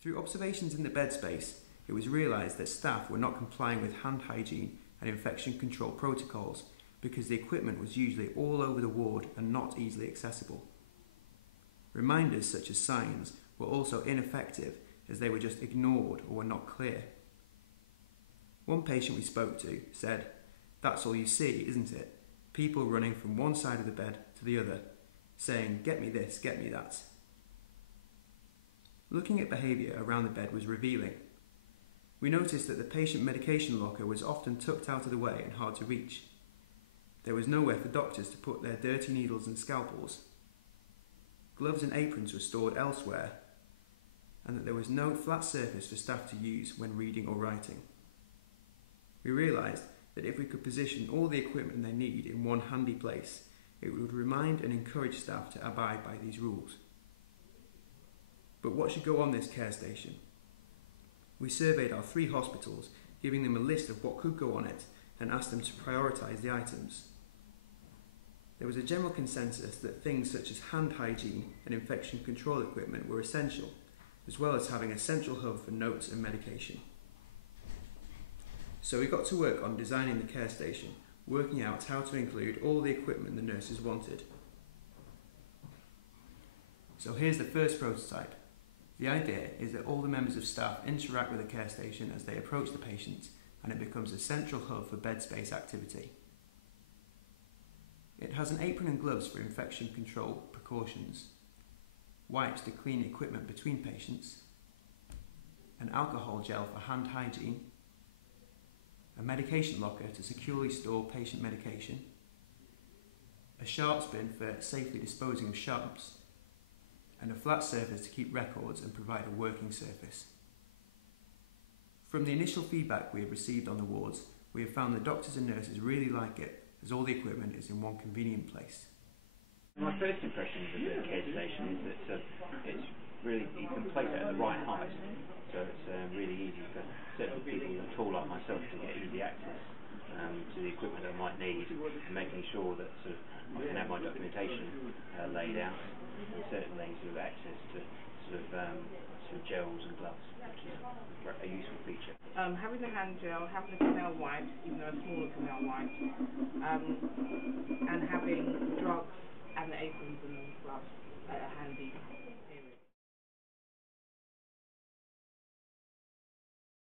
Through observations in the bedspace, it was realised that staff were not complying with hand hygiene and infection control protocols because the equipment was usually all over the ward and not easily accessible. Reminders such as signs were also ineffective as they were just ignored or were not clear. One patient we spoke to said, "That's all you see, isn't it? People running from one side of the bed to the other, saying, 'Get me this, get me that.'" Looking at behaviour around the bed was revealing. We noticed that the patient medication locker was often tucked out of the way and hard to reach. There was nowhere for doctors to put their dirty needles and scalpels. Gloves and aprons were stored elsewhere, and that there was no flat surface for staff to use when reading or writing. We realised that if we could position all the equipment they need in one handy place, it would remind and encourage staff to abide by these rules. But what should go on this care station? We surveyed our 3 hospitals, giving them a list of what could go on it and asked them to prioritise the items. There was a general consensus that things such as hand hygiene and infection control equipment were essential, as well as having a central hub for notes and medication. So we got to work on designing the care station, working out how to include all the equipment the nurses wanted. So here's the first prototype. The idea is that all the members of staff interact with the care station as they approach the patients, and it becomes a central hub for bed space activity. It has an apron and gloves for infection control precautions, wipes to clean equipment between patients, an alcohol gel for hand hygiene, a medication locker to securely store patient medication, a sharps bin for safely disposing of sharps, and a flat surface to keep records and provide a working surface. From the initial feedback we have received on the wards, we have found that doctors and nurses really like it, as all the equipment is in one convenient place. My first impression of the care station is that it's really, you can place it at the right height, so it's really easy for certain people who are tall like myself to get easy access to the equipment I might need, and making sure that I can have my documentation laid out, and certainly access to gels and gloves, which is a useful feature. Having the hand gel, having the canal wipes, even though a smaller canal wipes, and having drugs and the aprons and gloves handy.